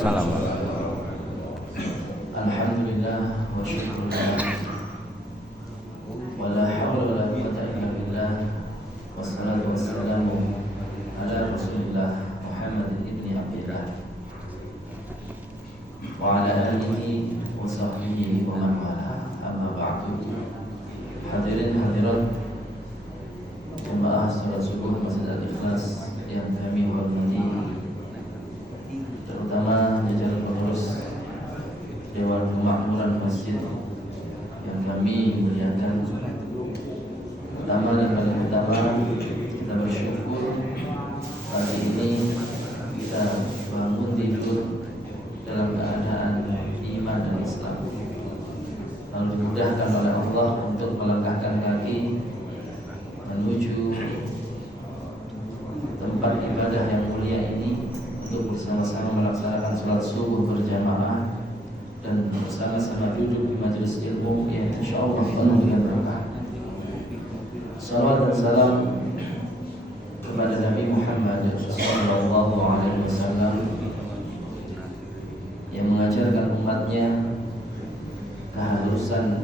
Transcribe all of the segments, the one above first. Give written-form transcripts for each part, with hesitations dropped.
Salam. Alhamdulillah wa syukurulillah wa la hawla wa la quwwata illa billah wassalatu wassalamu ala Rasulillah Muhammad ibn Abdillah wa ala alihi wa sahbihi wa man wala, amma ba'du. Hadirin hadirat jemaah salat subuh Masjid Al-Ikhlas yang kami hormati, terutama jajaran pengurus Dewan Kemakmuran Masjid yang kami muliakan. Pertama dan paling utama, kita bersyukur hari ini kita bangun tidur dalam keadaan iman dan Islam, lalu dimudahkan oleh Allah untuk melangkahkan kaki menuju tempat ibadah yang mulia ini untuk bersama-sama melaksanakan sholat subuh berjamaah dan bersama-sama duduk di majelis ilmu yang insyaallah penuh dengan berkah. Salawat dan salam kepada Nabi Muhammad sallallahu alaihi wasallam yang mengajarkan umatnya keharusan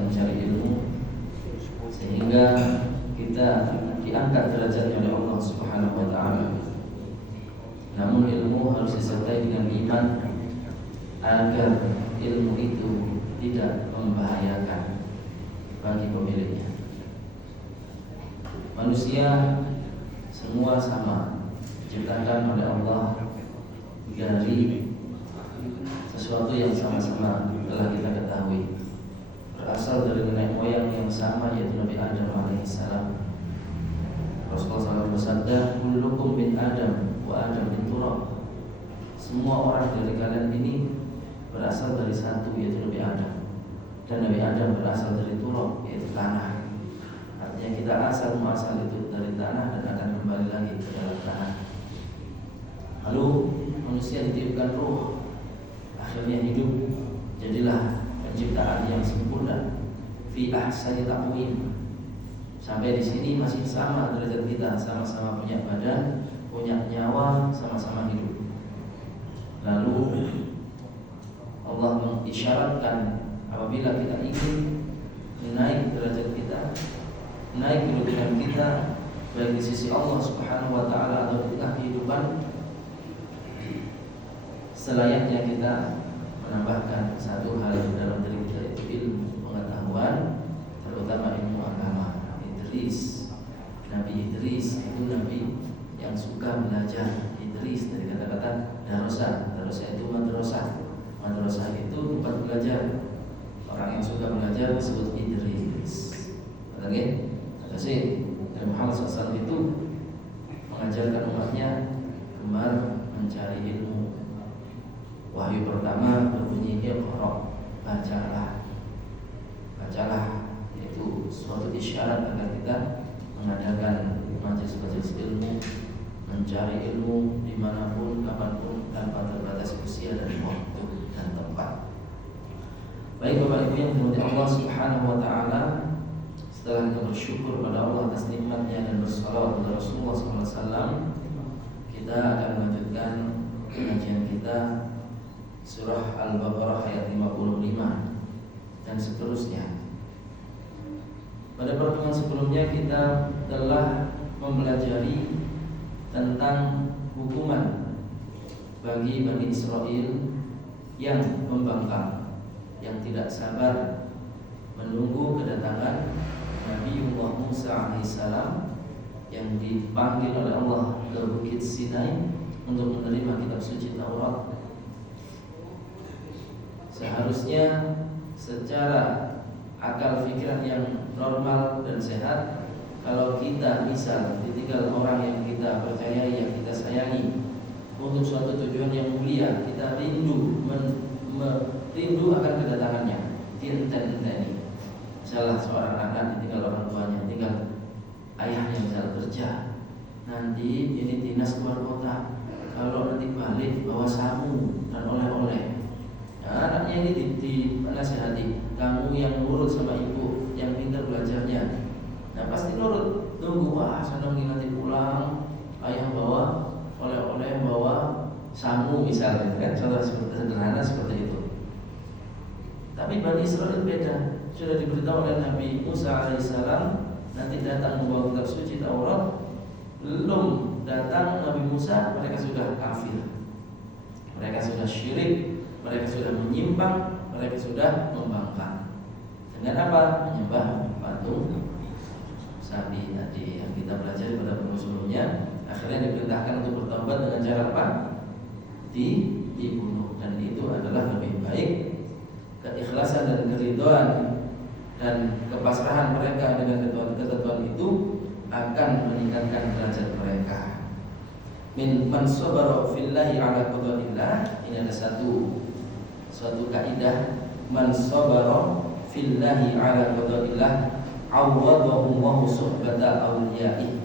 mencari ilmu, sehingga kita diangkat derajatnya oleh Allah Subhanahu wa taala. Namun ilmu harus disertai dengan iman agar ilmu itu tidak membahayakan bagi pemiliknya. Manusia semua sama, diciptakan oleh Allah dari sesuatu yang sama-sama telah kita ketahui, berasal dari nenek moyang yang sama, yaitu Nabi Adam alaihissalam. Rasulullah SAW bersabda, kullukum min Adam wa Adam min turab. Semua orang dari kalian ini berasal dari satu, yaitu Nabi Adam, dan Nabi Adam berasal dari turab, yaitu tanah. Artinya kita muasal itu dari tanah dan akan kembali lagi ke dalam tanah. Lalu manusia ditiupkan ruh, akhirnya hidup, jadilah penciptaan yang sempurna, fi ahsani taqwim. Sampai di sini masih sama derajat kita, sama-sama punya badan, punya nyawa, sama-sama hidup. Lalu Allah mengisyaratkan apabila kita ingin naik derajat kita, naik kedudukan kita baik di sisi Allah Subhanahu wa taala atau di tengah kehidupan, selayaknya kita menambahkan satu hal dalam diri kita, yaitu ilmu pengetahuan, terutama ilmu agama. Nabi Idris itu nabi yang suka belajar. Idris dari kata-kata darosa. Darosa itu madrasah. Madrasah itu tempat belajar. Orang yang suka belajar disebut Idris. Oke? Terus Muhammad SAW itu mengajarkan umatnya gemar mencari ilmu. Wahyu pertama berbunyi Iqra, bacalah, yaitu suatu isyarat agar kita mengadakan majelis-majelis ilmu, mencari ilmu dimanapun, kapanpun, tanpa terbatas usia dan waktu dan tempat. Baik Bapak Ibu yang dimuliakan Allah Subhanahu wa taala, setelah kita bersyukur pada Allah atas nikmatnya dan bersalawat kepada Rasulullah SAW, kita akan melanjutkan pengajian kita surah Al-Baqarah ayat 55 dan seterusnya. Pada pertemuan sebelumnya kita telah mempelajari tentang hukuman bagi Bani Israel yang membangkang, yang tidak sabar menunggu kedatangan Nabiullah Musa alaihissalam yang dipanggil oleh Allah ke Bukit Sinai untuk menerima kitab suci Taurat. Seharusnya secara akal pikiran yang normal dan sehat, kalau kita misal ditinggal orang yang kita percayai, yang kita sayangi untuk suatu tujuan yang mulia, kita rindu akan kedatangannya, tinten-tinteni. Salah seorang anak ditinggal orang tuanya, tinggal ayahnya misal kerja, nanti ini dinas keluar kota, kalau nanti balik bawa samu dan oleh-oleh. Anaknya ini dinasihati, kamu yang nurut sama ibu, yang pintar belajarnya. Nah pasti nurut, tunggu, wah senang nanti pulang, ayah bawa misalnya kan, contoh sederhana seperti itu. Tapi Bani Israil beda. Sudah diberitahu oleh Nabi Musa alaihissalam nanti datang membawa kitab suci Taurat. Belum datang Nabi Musa, mereka sudah kafir, mereka sudah syirik, mereka sudah menyimpang, mereka sudah membangkang. Dengan apa? Menyembah patung sapi tadi yang kita pelajari pada pertemuan sebelumnya. Akhirnya diperintahkan untuk bertobat dengan cara apa? Dibunuh. Dan itu adalah lebih baik. Keikhlasan dan keridhaan dan kepasrahan mereka dengan ketentuan itu akan meningkatkan derajat mereka. Man sabara fillahi ala qadarillah. Ini ada suatu kaidah, man sabara fillahi ala qadarillah awwadahu Allahu suhbata awliya'i.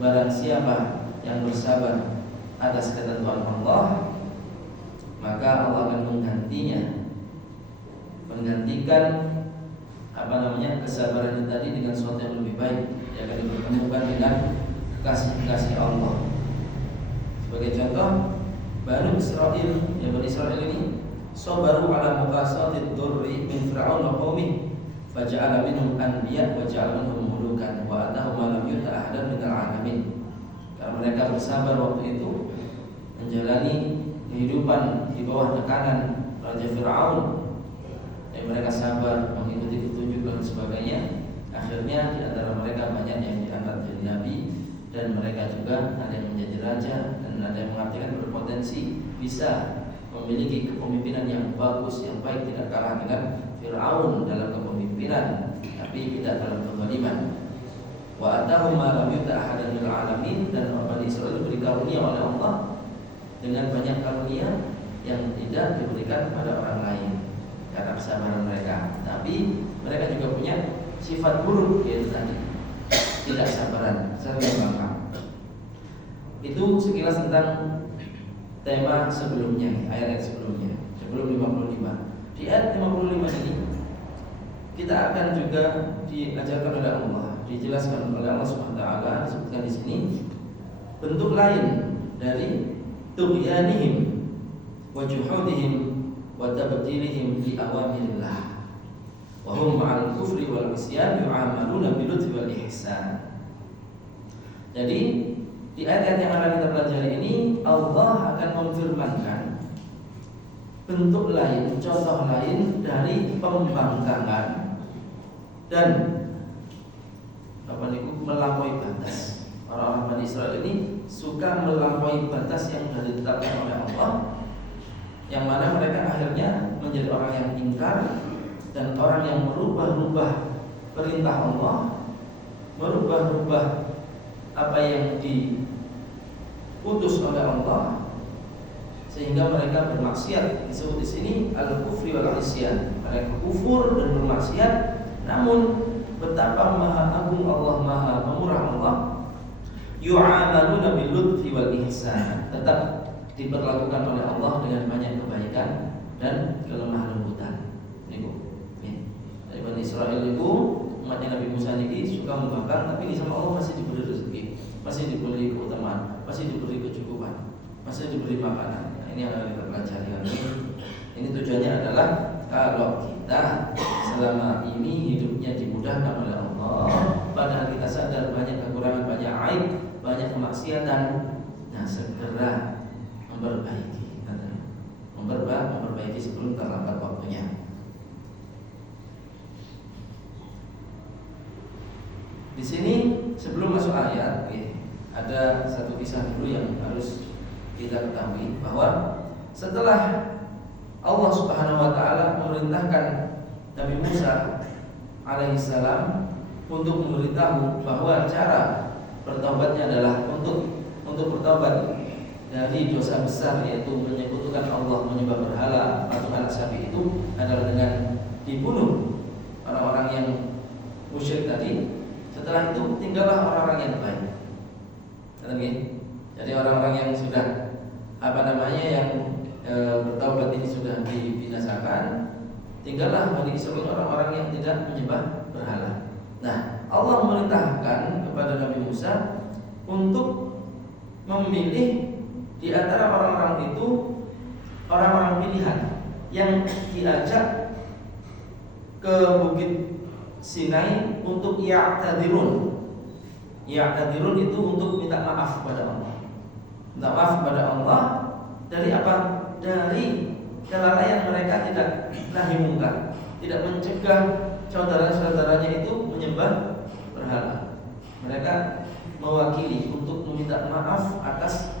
Barang siapa yang bersabar atas ketentuan Allah, maka Allah akan menggantikan kesabaran itu tadi dengan sesuatu yang lebih baik, yang akan dipertemukan dengan kasih Allah. Sebagai contoh, Bani Israil ini sabaru ala muqasatid durri min fir'aun wa qaumih faja'ala minhum anbiya wa ja'ala minhum mulukan wa atahum ma lam yuta ahadan minal alamin. Karena mereka bersabar waktu itu menjalani kehidupan di bawah tekanan Raja Fir'aun, dan mereka sabar mengikuti petunjuk dan sebagainya. Akhirnya di antara mereka banyak yang diangkat jadi nabi, dan mereka juga ada yang menjadi raja, dan ada yang mengatakan berpotensi bisa memiliki kepemimpinan yang bagus, yang baik, tidak kalah dengan Fir'aun dalam kepemimpinan, tapi tidak dalam kezaliman. Wa atahum ma lam yuta ahadan minal alamin. Dan Bani Israil diberi karunia oleh Allah dengan banyak karunia yang tidak diberikan kepada orang lain karena kesabaran mereka. Tapi mereka juga punya sifat buruk, yaitu tadi tidak sabaran, sering membangkang. Itu sekilas tentang tema sebelumnya, ayat sebelumnya, sebelum 55. Di ayat 55 ini kita akan juga diajarkan oleh Allah, dijelaskan oleh Allah Subhanahu wa taala, disebutkan di sini bentuk lain dari tughyanihim wa juhudihim wa tabdilihim li awamirillah wa hum ma'al kufri wal isyan yu'amaluna bil lutfi wal ihsan. Jadi di ayat-ayat yang akan kita pelajari ini Allah akan memfirmankan bentuk lain, contoh lain dari pembangkangan dan melampaui batas. Orang-orang Bani Israil ini suka melampaui batas yang sudah ditetapkan oleh Allah, yang mana mereka akhirnya menjadi orang yang ingkar dan orang yang merubah-rubah perintah Allah, merubah-rubah apa yang diputus oleh Allah, sehingga mereka bermaksiat. Disebut di sini al-kufri wal isyan. Mereka kufur dan bermaksiat, namun betapa maha agung Allah, maha pemurah Allah, yu'amaluna bil lutfi wal ihsan, tetap diperlakukan oleh Allah dengan banyak kebaikan dan kelemah lembutan. Niku, dari Bani Israil itu umatnya Nabi Musa ini suka membangkang, tapi di sama Allah masih diberi rezeki, masih diberi keutamaan, masih diberi kecukupan, masih diberi makanan. Nah, ini yang akan kita pelajari hari ini. Ini tujuannya adalah kalau kita selama ini hidupnya dimudahkan oleh Allah, padahal kita sadar banyak kekurangan, banyak aib, banyak kemaksiatan, nah segera memperbaiki sebelum terlambat waktunya. Di sini sebelum masuk ayat, ada satu kisah dulu yang harus kita ketahui, bahwa setelah Allah Subhanahu wa taala memerintahkan Nabi Musa alaihissalam untuk memberitahu bahwa cara bertobatnya adalah untuk bertobat dari dosa besar, yaitu menyekutukan Allah, menyembah berhala, patung anak sapi, itu adalah dengan dibunuh orang-orang yang musyrik tadi. Setelah itu tinggallah orang-orang yang baik. Jadi orang-orang yang sudah yang bertaubat ini sudah dibinasakan, tinggallah Bani Israil orang-orang yang tidak menyembah berhala. Nah, Allah memerintahkan kepada Nabi Musa untuk memilih di antara orang-orang itu orang-orang pilihan yang diajak ke Bukit Sinai untuk ya'tadirun. Ya'tadirun itu untuk minta maaf kepada Allah. Minta maaf kepada Allah dari apa? Dari kelalaian mereka tidak nahi mungkar, tidak mencegah saudara-saudaranya itu menyembah berhala. Mereka mewakili untuk meminta maaf atas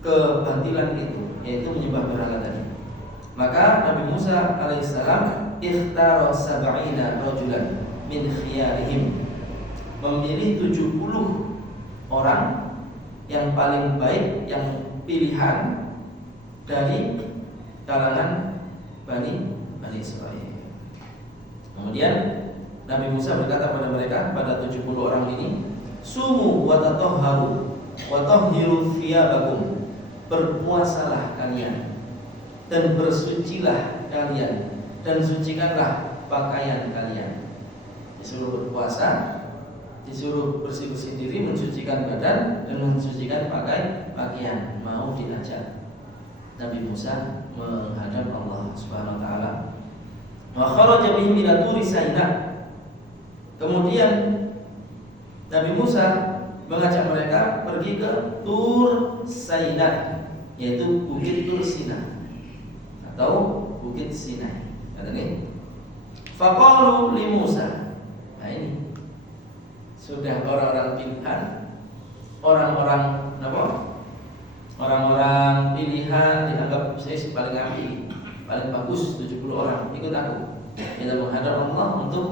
kebatilan itu, yaitu menyembah berhala tadi. Maka Nabi Musa alaihissalam ikhtara sab'ina rajulan min khiyarihim, memilih 70 orang yang paling baik, yang pilihan dari kalangan Bani Israel. Kemudian Nabi Musa berkata kepada mereka, pada 70 orang ini, sumu wa tatahharu wa tahhiru thiyabakum, berpuasalah kalian dan bersucilah kalian dan sucikanlah pakaian kalian. Disuruh berpuasa, disuruh bersih-bersih diri, mensucikan badan dan mensucikan pakaian. Mau diajak Nabi Musa menghadap Allah Subhanahu wa taala. Wa kharaja bihim ila turi Saina. Kemudian Nabi Musa mengajak mereka pergi ke Tur Saina, yaitu Bukit Tur Sina atau Bukit Sinai. Kata ini, faqalu li Musa. Nah ini sudah orang-orang pilihan, orang-orang apa? Orang-orang pilihan dianggap saya paling api, paling bagus, 70 orang ikut aku. Kita menghadap Allah untuk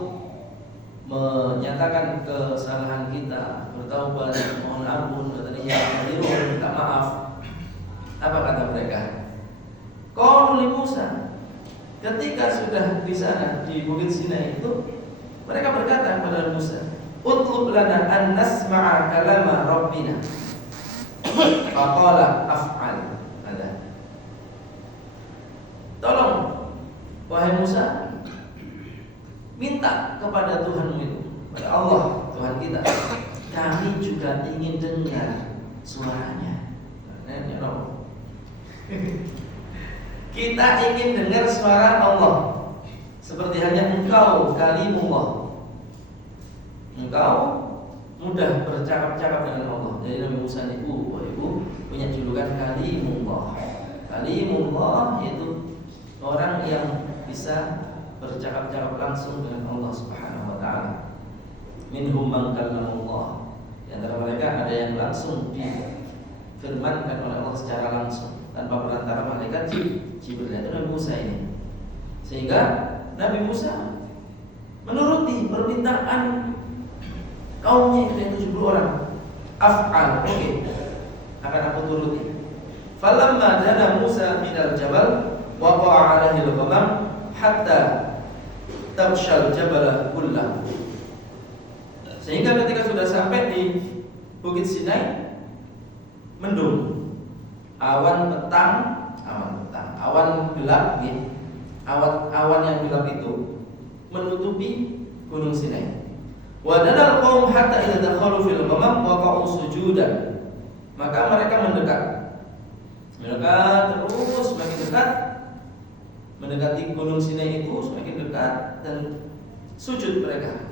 menyatakan kesalahan kita, bertaubat, mohon ampun, katanya minta maaf. Apa kata mereka? Qalu li Musa, ketika sudah di sana di Bukit Sinai itu, mereka berkata kepada Musa, utlub lana an nasma'a kalama rabbina. Faqala af'al. Tolong wahai Musa, minta kepada Tuhanmu itu, pada Allah Tuhan kita, kami juga ingin dengar suaranya. Kita ingin dengar suara Allah, seperti hanya engkau kalimullah. Engkau mudah bercakap-cakap dengan Allah. Jadi Nabi Musa ibu punya julukan kalimullah. Kalimullah yaitu orang yang bisa bercakap-cakap langsung dengan Allah Subhanahu wa taala. Minhum man kallamullah. Di antara mereka ada yang langsung difirmankan oleh Allah secara langsung tanpa perantara malaikat Jibril. Itu Nabi Musa ini. Sehingga Nabi Musa menuruti permintaan kaumnya itu 70 orang. Af'al, oke, akan aku turuti. Falamma dana Musa minal jabal waqa'a 'alaihi al-ghamam hatta tabshal jabala kullahu. Sehingga ketika sudah sampai di Bukit Sinai, mendung, awan gelap nih. Awan yang gelap itu menutupi Gunung Sinai. Wa dalal qaum hatta idza dakhalu fil ghamam waqa'u sujudan. Maka mereka mendekat terus semakin dekat, mendekati Gunung Sinai itu semakin dekat dan sujud mereka.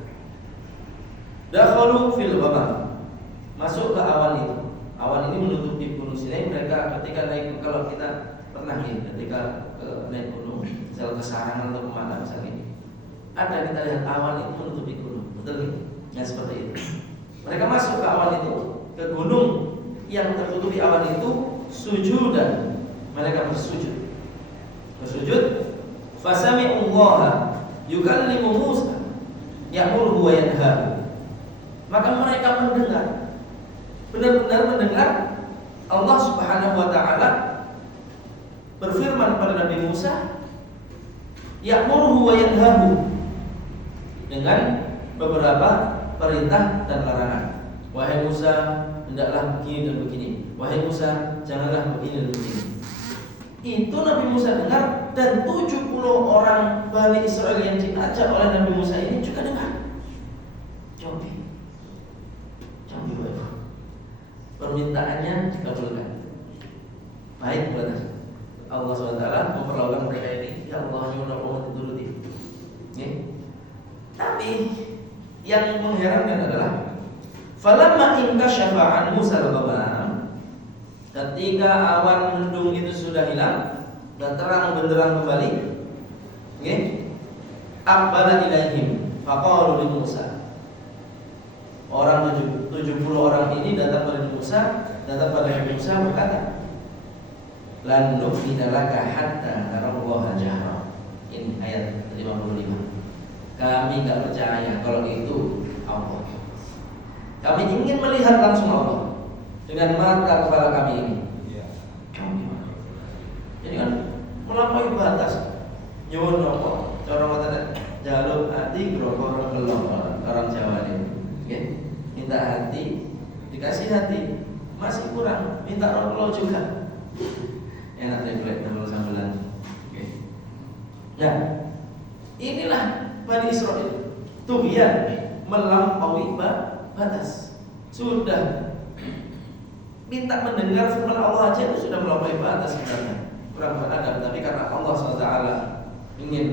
Dakhalu fil ghamam, masuk ke awan itu. Awan ini menutupi Gunung Sinai. Mereka ketika naik, kalau kita pernah ketika naik gunung, misal ke Sarangan atau kemana misalnya, ada kita lihat awan itu menutupi gunung, betul nih? Ya seperti itu. Mereka masuk ke awan itu, ke gunung yang tertutupi awan itu, sujudan. Mereka bersujud. Fasami'ullaha yukallimu Musa ya'muruhu wa yanhahu. Maka mereka mendengar, benar-benar mendengar Allah Subhanahu wa taala berfirman kepada Nabi Musa, ya'muruhu wa yanhahu, dengan beberapa perintah dan larangan. Wahai Musa, hendaklah begini dan begini. Wahai Musa, janganlah begini dan begini. Itu Nabi Musa dengar, dan 70 orang Bani Israel yang diajak oleh Nabi Musa ini juga dengar. Coba permintaannya dikabulkan. Baik buat Allah Tapi yang mengherankan adalah falamma inkashafa an Musa al-ghamam, ketika awan mendung itu sudah hilang dan terang benderang kembali, aqbala ilaihim faqalu li Musa. Orang 70 orang ini datang pada Nabi Musa berkata, lan nu'mina laka hatta narallaha jahra. Ini ayat 55. Kami enggak percaya kalau itu Allah. Kami ingin melihat langsung Allah dengan mata kepala kami ini. Jadi kan melampaui batas. Nyuwun napa? Cara mata jaluk hati grogor kelong orang Jawa ini. Minta hati, dikasih hati, masih kurang, minta roh juga. Enak deh duit dalam sambulan. Nah, inilah Bani Israil. Tughyan, melampaui batas. Sudah minta mendengar firman Allah aja itu sudah melampaui batas sebenarnya. Kurang beradab, tapi karena Allah SWT ingin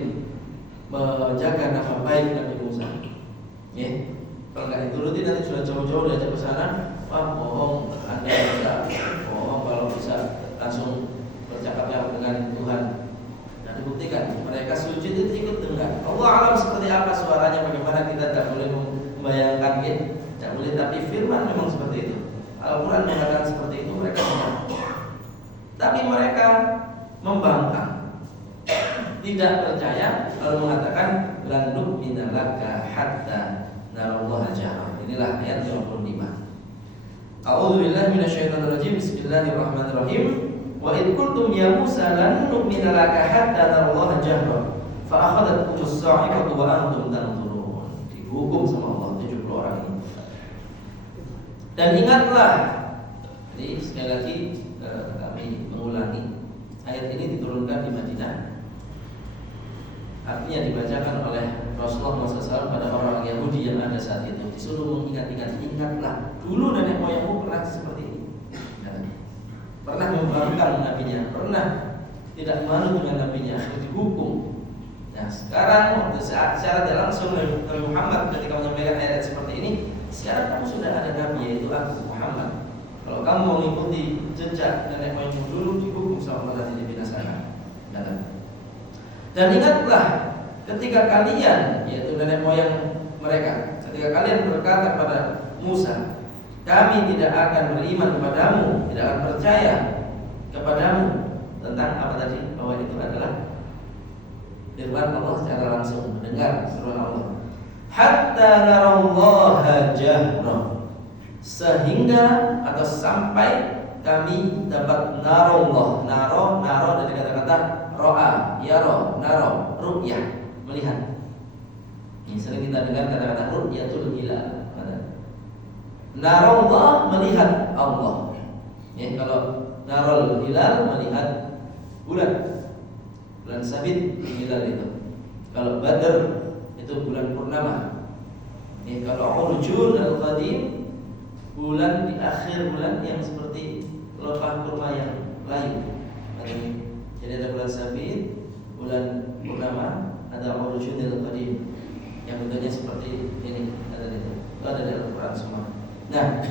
menjaga nama baik Nabi Musa. Kalau nggak dituruti nanti sudah jauh-jauh diajak ke sana, wah bohong, Anda bisa bohong kalau bisa langsung bercakap dengan Tuhan. Nah dibuktikan mereka sujud itu ikut dengar. Allah alam seperti apa suaranya, bagaimana kita tidak boleh membayangkan, tidak boleh. Tapi firman memang seperti itu. Al-Quran mengatakan seperti itu, mereka dengar. Tapi mereka membangkang, tidak percaya, lalu mengatakan lan nu'mina laka hatta narallaha jahra. Inilah ayat 25. A'udzu billahi minasyaitonir rajim. Bismillahirrahmanirrahim. Wa id qultum ya Musa lan nu'mina laka hatta narallaha jahra fa akhadhatkum as-sa'iqatu wa antum tanzurun. Dihukum sama Allah 70 orang ini. Dan ingatlah, jadi sekali lagi kami mengulangi, ayat ini diturunkan di Madinah. Artinya dibacakan oleh Rasulullah SAW pada orang Yahudi yang ada saat itu. Disuruh mengingat-ingat, ingatlah dulu nenek moyangmu pernah seperti ini, pernah membangkang nabinya, pernah tidak malu dengan nabinya, dihukum. Nah sekarang secara tidak langsung Nabi Muhammad ketika menyampaikan ayat seperti ini, sekarang kamu sudah ada nabi, yaitu aku Muhammad. Kalau kamu mau mengikuti jejak nenek moyangmu dulu, dihukum sama Allah, nanti dibinasakan. Dan ingatlah ketika kalian, yaitu nenek moyang mereka, ketika kalian berkata kepada Musa, kami tidak akan beriman kepadamu, tidak akan percaya kepadamu, tentang apa tadi? Bahwa itu adalah firman Allah secara langsung, mendengar firman Allah. Hatta narallaha jahra, sehingga atau sampai kami dapat narallah. Naro dari kata-kata ro'a, yaro, naro, ru'yah, melihat. Ini sering kita dengar kata-kata ru'yatul hilal. Narallah, melihat Allah. Kalau narol hilal, melihat bulan sabit hilal itu. Kalau Badr itu bulan purnama. Kalau Urjun al-Qadim, bulan di akhir bulan yang seperti lopah kurma yang layu. Jadi ada bulan sabit, bulan purnama, ada Urjun al-Qadim yang bentuknya seperti ini, ada itu. Itu ada di Al-Quran semua. Nah,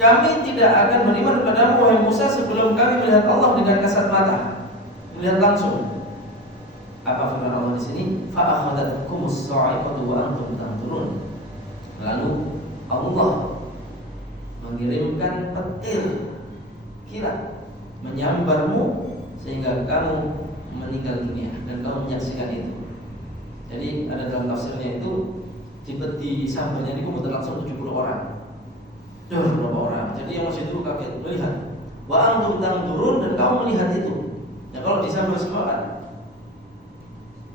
kami tidak akan beriman kepadamu wahai Musa sebelum kami melihat Allah dengan kasat mata, melihat langsung. Apa firman Allah di sini? Fa akhadhatkumus sa'iqatu wa antum tanzurun. Lalu Allah mengirimkan petir kilat menyambarmu sehingga kamu meninggal dunia dan kamu menyaksikan itu. Jadi ada dalam tafsirnya itu di sambarnya ini kemudian langsung 70 orang. Berapa orang? Jadi yang masih dulu kaget melihat. Wa antum tanzurun, dan kamu melihat itu. Ya kalau disambar semua kan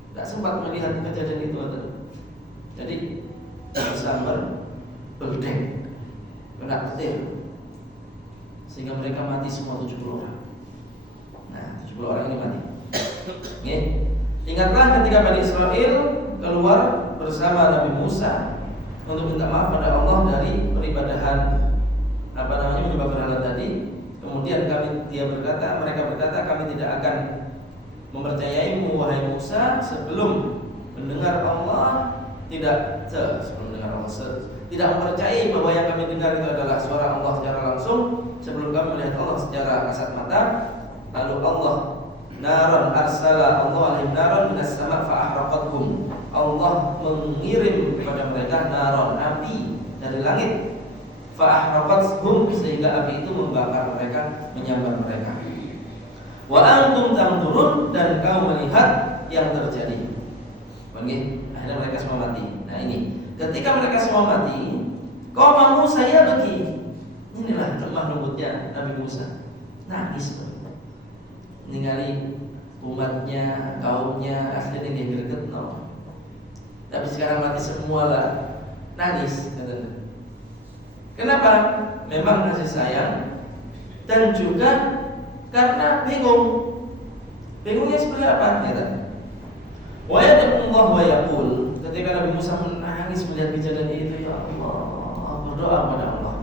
tidak sempat melihat kejadian itu. Jadi disambar beldeng, kena petir, sehingga mereka mati semua 70 orang. Nah 70 orang ini mati. Ingatlah ketika Bani Israel keluar bersama Nabi Musa untuk minta maaf pada Allah dari peribadahan menyembah berhala tadi. Kemudian mereka berkata, kami tidak akan mempercayaimu wahai Musa sebelum mendengar Allah sebelum dengar Allah tidak mempercayai bahwa yang kami dengar itu adalah suara Allah secara langsung sebelum kami melihat Allah secara kasat mata. Lalu Allah naron arsala Allah alaihim naron minas sama' fa ahraqathum. Allah mengirim kepada mereka naron, api dari langit, fa ahraqathum, sehingga api itu membakar mereka, menyambar mereka. Wa antum tanzurun, dan kau melihat yang terjadi. Akhirnya mereka semua mati. Nah ini, ketika mereka semua mati, qaum Musa yabki. Inilah lemah lembutnya Nabi Musa, nangis ninggali umatnya, kaumnya, aslinya dia greget no. Tapi sekarang mati semua lah, nangis. Kenapa? Memang kasih sayang, dan juga karena bingung. Bingungnya seperti apa? Wa yad'ullah wa yaqul. Ketika Nabi Musa menangis melihat kejadian itu, ya Allah, berdoa pada Allah,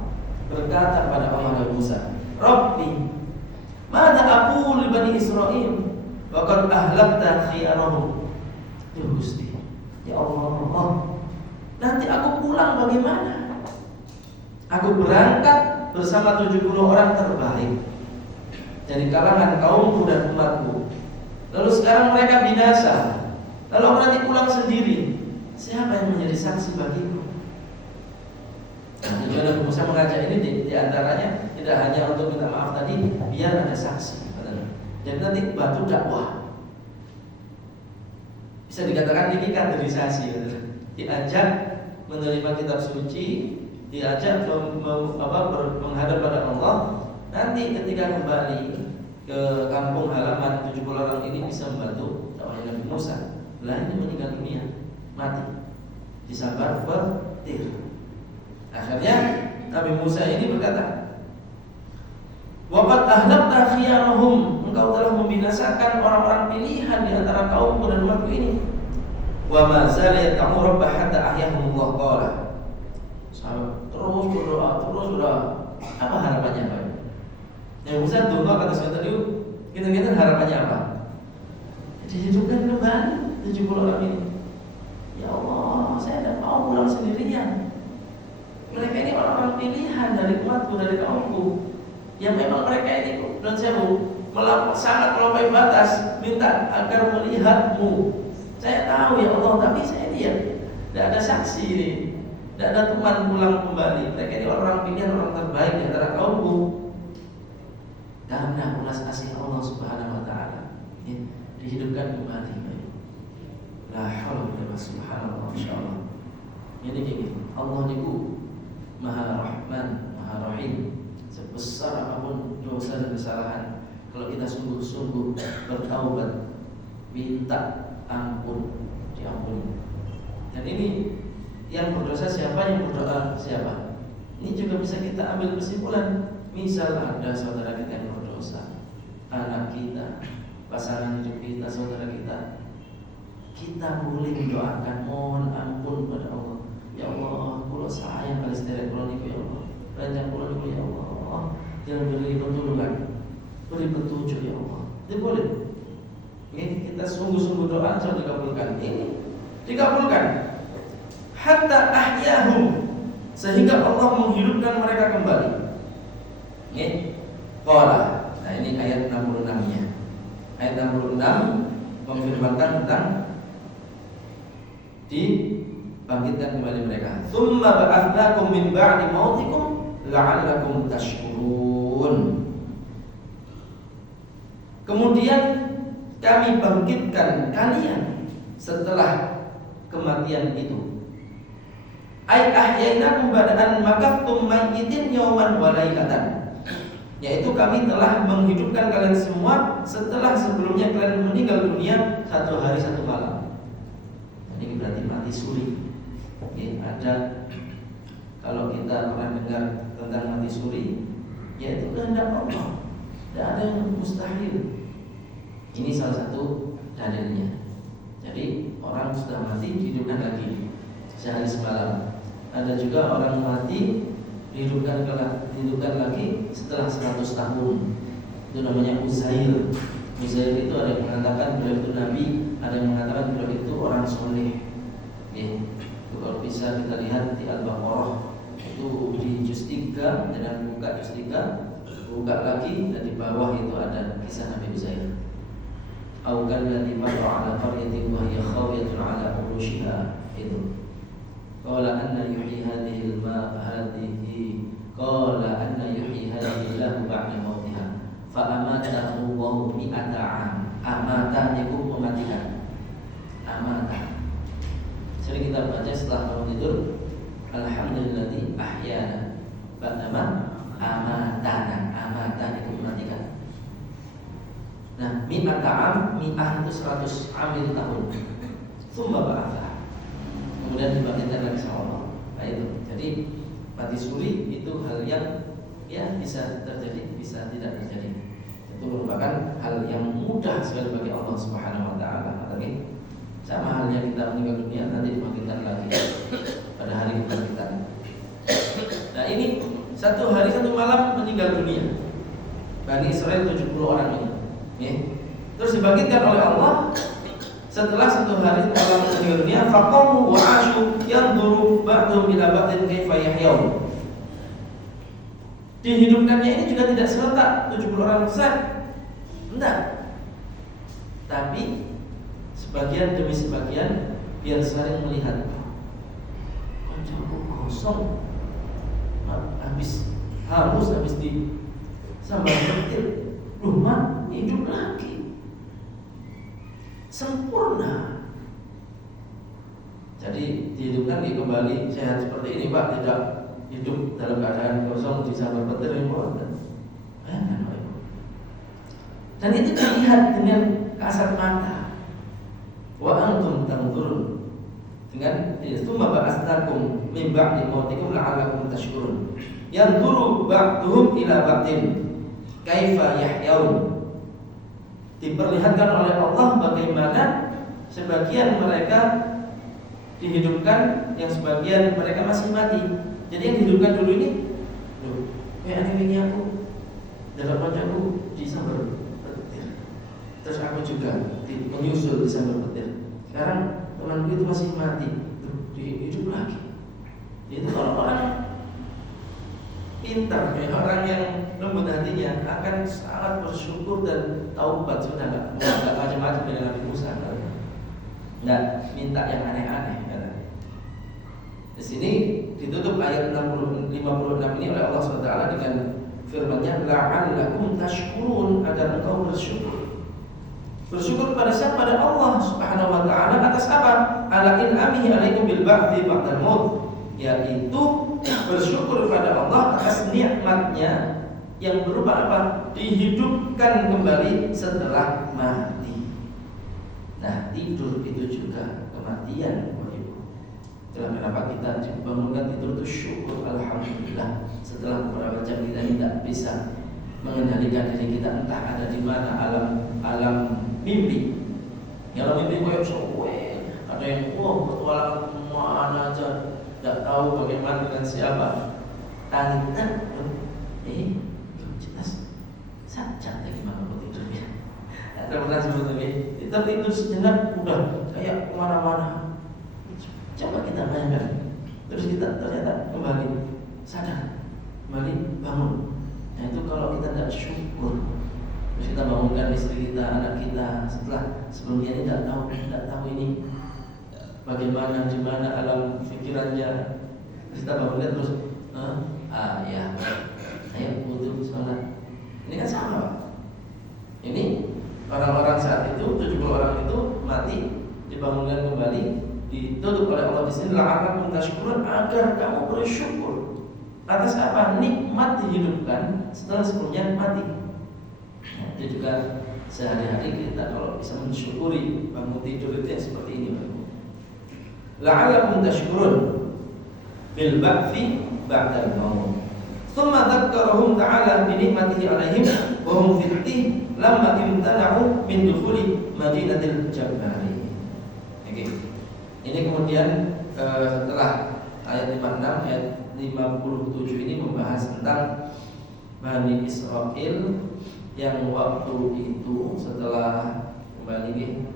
berkata pada Allah Nabi Musa, Rabbi, mada aqul li bani Israil wa qad ahlakta khiyarahum. Ya Gusti, ya Allah, nanti aku pulang bagaimana? Aku berangkat bersama 70 orang terbaik dari kalangan kaumku dan umatku. Lalu sekarang mereka binasa. Lalu aku nanti pulang sendiri. Siapa yang menjadi saksi bagiku? Tujuan Nabi Musa mengajak ini di antaranya tidak hanya untuk minta maaf tadi, biar ada saksi. Jadi nanti batu dakwah. Bisa dikatakan ini kaderisasi. Diajak menerima kitab suci, diajak menghadap pada Allah. Nanti ketika kembali ke kampung halaman 70 orang ini bisa membantu dakwahnya Nabi Musa. Lah ini meninggal dunia, mati disambar petir. Akhirnya Nabi Musa ini berkata, waqad ahlakta khiyarahum, engkau telah membinasakan orang-orang pilihan di antara kaumku dan umatku ini. Wa ma zala yad'u rabbah hatta ahyahumullah qala. Sahabat terus berdoa. Apa harapannya Pak? Yang Musa doa kata saya tadi, kita harapannya apa? Dihidupkan kembali 70 orang ini. Ya Allah, saya tidak mau pulang sendirian. Mereka ini orang-orang pilihan dari umatku, dari kaumku, yang memang mereka ini dan saya sangat melampaui batas, minta agar melihatmu. Saya tahu ya Allah, tapi saya diam. Tidak ada saksi ini, tidak ada teman pulang kembali. Mereka ini orang pilihan, orang terbaik di antara kaumku. Karena ulas kasih Allah Subhanahu Wa Taala, dihidupkan kembali. La haula wala quwwata subhanallah, masyaallah. Ini gini, Allah niku Maha Rahman, Maha Rahim. Sebesar apapun dosa dan kesalahan, kalau kita sungguh-sungguh bertaubat, minta ampun, diampuni. Dan ini yang berdosa siapa, yang berdoa siapa? Ini juga bisa kita ambil kesimpulan. Misal ada saudara kita yang berdosa, anak kita, pasangan hidup kita, saudara kita boleh mendoakan, mohon ampun pada Allah. Ya Allah, kula sayang kali sederek kula niku ya Allah. Banyak kula niku ya Allah. Jangan beri petunjuk, beri petunjuk ya Allah. Itu boleh. Kita sungguh-sungguh doa sampai dikabulkan. Ini dikabulkan. Hatta ahyahum, sehingga Allah menghidupkan mereka kembali. Qala. Nah ini ayat 66-nya. Ayat 66 memfirmankan tentang dibangkitkan kembali mereka. Tsumma ba'atsnakum min ba'di mautikum la'allakum tashkurun. Kemudian kami bangkitkan kalian setelah kematian itu. Ai ahyainakum ba'da makaftum mayyitin yawman wa lailatan. Yaitu kami telah menghidupkan kalian semua setelah sebelumnya kalian meninggal dunia 1 hari 1 malam. Ini berarti mati suri. Ada, kalau kita pernah dengar tentang mati suri, yaitu kehendak Allah. Tidak ada yang mustahil. Ini salah satu dalilnya. Jadi orang sudah mati dihidupkan lagi sehari semalam. Ada juga orang mati dihidupkan lagi setelah 100 tahun. Itu namanya Uzair. Uzair itu ada yang mengatakan beliau itu nabi, ada yang mengatakan beliau itu orang soleh. Itu kalau bisa kita lihat di Al-Baqarah, itu di juz 3 dengan buka juz 3, buka lagi dan di bawah itu ada kisah Nabi Uzair. Au kalladzi marra 'ala qaryatin wa hiya khawiyatun 'ala urushiha, itu. Qala anna yuhyi hadhihi Allahu ba'da mautiha fa amatahu wa mi'ata 'am. Amata itu mematikan. Amata. Sering kita baca setelah bangun tidur, alhamdulilladzi ahyana ba'da amatana. Amata itu mematikan. Nah, mi'ata 'am, mi'ah itu 100, 'am itu tahun. Tsumma ba'atha. Kemudian dibangkitkan lagi sama Allah. Nah itu. Jadi mati suri itu hal yang ya bisa terjadi, bisa tidak terjadi. Itu merupakan hal yang mudah sekali bagi Allah Subhanahu wa taala. Tapi sama halnya kita meninggal dunia nanti dibangkitkan lagi pada hari kebangkitan. Nah ini satu hari satu malam meninggal dunia. Bani Israel 70 orang ini. Ya. Terus dibangkitkan oleh Allah setelah satu hari malam meninggal dunia. Faqamu wa ashu yanzuru ba'dhum ila ba'din kaifa yahyaun. Dihidupkannya ini juga tidak serentak 70 orang besar. Enggak. Tapi sebagian demi sebagian biar saling melihat. Wajahku kosong, habis haus, habis di sambal petir, rumah hidup lagi, sempurna. Jadi dihidupkan, kembali sehat seperti ini Pak, tidak hidup dalam keadaan kosong di sambal petir yang buatan. Dan itu terlihat dengan kasat mata. Wa antum tanzurun, dengan tsumma ba'atsnakum min ba'di mautikum la'allakum tashkurun. Yanzuru ba'duhum ila ba'din kaifa yahyaun. Diperlihatkan oleh Allah bagaimana sebagian mereka dihidupkan, yang sebagian mereka masih mati. Jadi yang dihidupkan dulu ini, loh, kayak ini aku dalam wajahku di sambal petir. Terus aku juga menyusul di sambal petir. Sekarang temanku itu masih mati, hidup lagi. Itu kalau orang pintar, orang yang lembut hatinya akan sangat bersyukur dan taubat. Sudah nggak macam-macam dengan Nabi Musa, nggak minta yang aneh-aneh. Di sini ditutup ayat 56 ini oleh Allah SWT dengan firman-Nya, la'allakum tashkurun, agar engkau bersyukur. Bersyukur pada siapa? Pada Allah Subhanahu wa taala. Atas apa? Ala in'amihi alaikum bil ba'thi ba'dal maut, yaitu bersyukur pada Allah atas nikmatnya yang berupa apa? Dihidupkan kembali setelah mati. Nah, tidur itu juga kematian. Itulah kenapa kita dibangunkan tidur itu syukur, alhamdulillah. Setelah beberapa jam kita tidak bisa mengendalikan diri kita, entah ada di mana alam mimpi. Yang mimpi koyok sowe, ada yang bertualang mana aja, tidak tahu bagaimana dengan siapa. Tanya, jelas saja gimana mau tidurnya. Ada pernah sebetulnya kita tidur sejenak udah kayak kemana-mana. Coba kita bayangkan, terus kita ternyata kembali sadar, kembali bangun. Nah itu kalau kita tidak syukur, terus kita bangunkan istri kita, anak kita, setelah sebelumnya ini tidak tahu ini bagaimana, di mana alam pikirannya, terus kita bangunkan terus, ya, saya butuh sholat. Ini kan sama. Ini orang-orang saat itu 70 orang itu mati, dibangunkan kembali. Ditutup oleh Allah di sini, la'allakum tashkurun, agar kamu bersyukur atas apa? Nikmat dihidupkan setelah sebelumnya mati. Nah, itu juga sehari-hari kita kalau bisa mensyukuri bangun tidur itu yang seperti ini. La'allakum tashkurun bil ba'thi ba'dal maut. Tsumma dzakkarahum ta'ala bi ni'matihi 'alaihim wa hum fi lamma imtana'u min dukhuli madinatil jabbari. Oke. Ini kemudian setelah ayat 56, ayat 57 ini membahas tentang Bani Israel yang waktu itu setelah kembali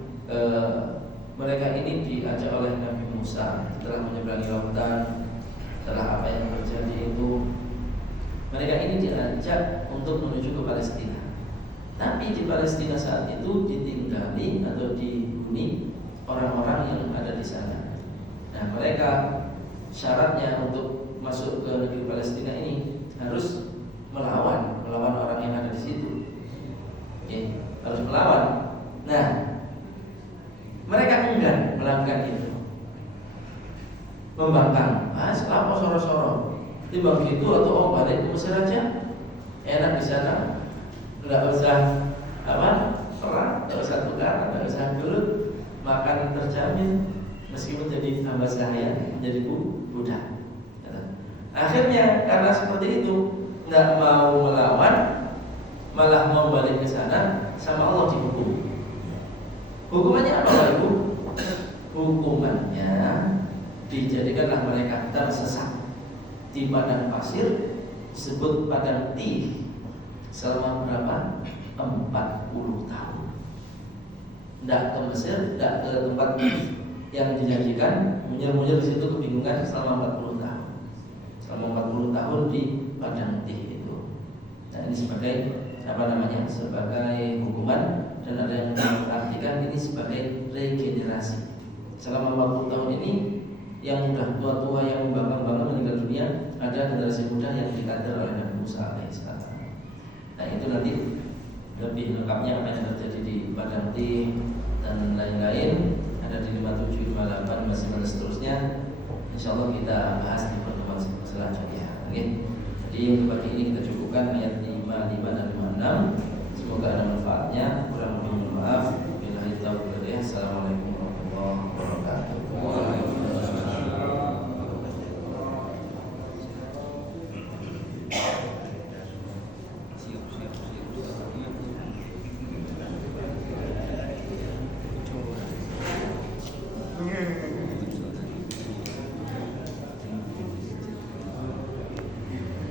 mereka ini diajak oleh Nabi Musa setelah menyeberangi lautan, setelah apa yang terjadi itu, mereka ini diajak untuk menuju ke Palestina. Tapi di Palestina saat itu ditinggali atau dihuni orang-orang yang ada di sana. Nah, mereka syaratnya untuk masuk ke negeri Palestina ini harus melawan orang yang ada di situ. Oke, harus melawan. Nah, mereka enggan melakukan itu, membangkang. Selama soro-soro, timbang gitu atau balik ke Mesir aja, enak di sana, nggak usah perang, nggak usah tukar, nggak usah gelut, makan terjamin, meskipun jadi hamba sahaya, menjadi budak. Akhirnya karena seperti itu, nggak mau melawan, malah mau balik ke sana, sama Allah dihukum. Hukumannya apa Ibu? Hukumannya dijadikanlah mereka tersesat di padang pasir, disebut padang Tih, selama berapa? 40 tahun. Tidak ke Mesir, tidak ke tempat yang dijanjikan, munyir-munyir di situ kebingungan selama 40 tahun. Selama 40 tahun di padang Tih itu. Nah, ini sebagai sebagai hukuman, dan ada yang mengartikan ini sebagai regenerasi. Selama 40 tahun ini, yang sudah tua-tua yang membangkang-bangkang meninggal dunia, ada generasi muda yang dikader oleh Nabi Musa alaihissalam. Nah, itu nanti lebih lengkapnya apa yang terjadi di Padang Tih dan lain-lain ada di 57, 58 masih dan seterusnya. Insyaallah kita bahas di pertemuan selanjutnya. Oke. Jadi untuk pagi ini kita cukupkan ayat 55 dan 56. Semoga ada manfaatnya. Kurang lebih mohon maaf. Billahi taufiq. Assalamualaikum warahmatullahi wabarakatuh. Yeah.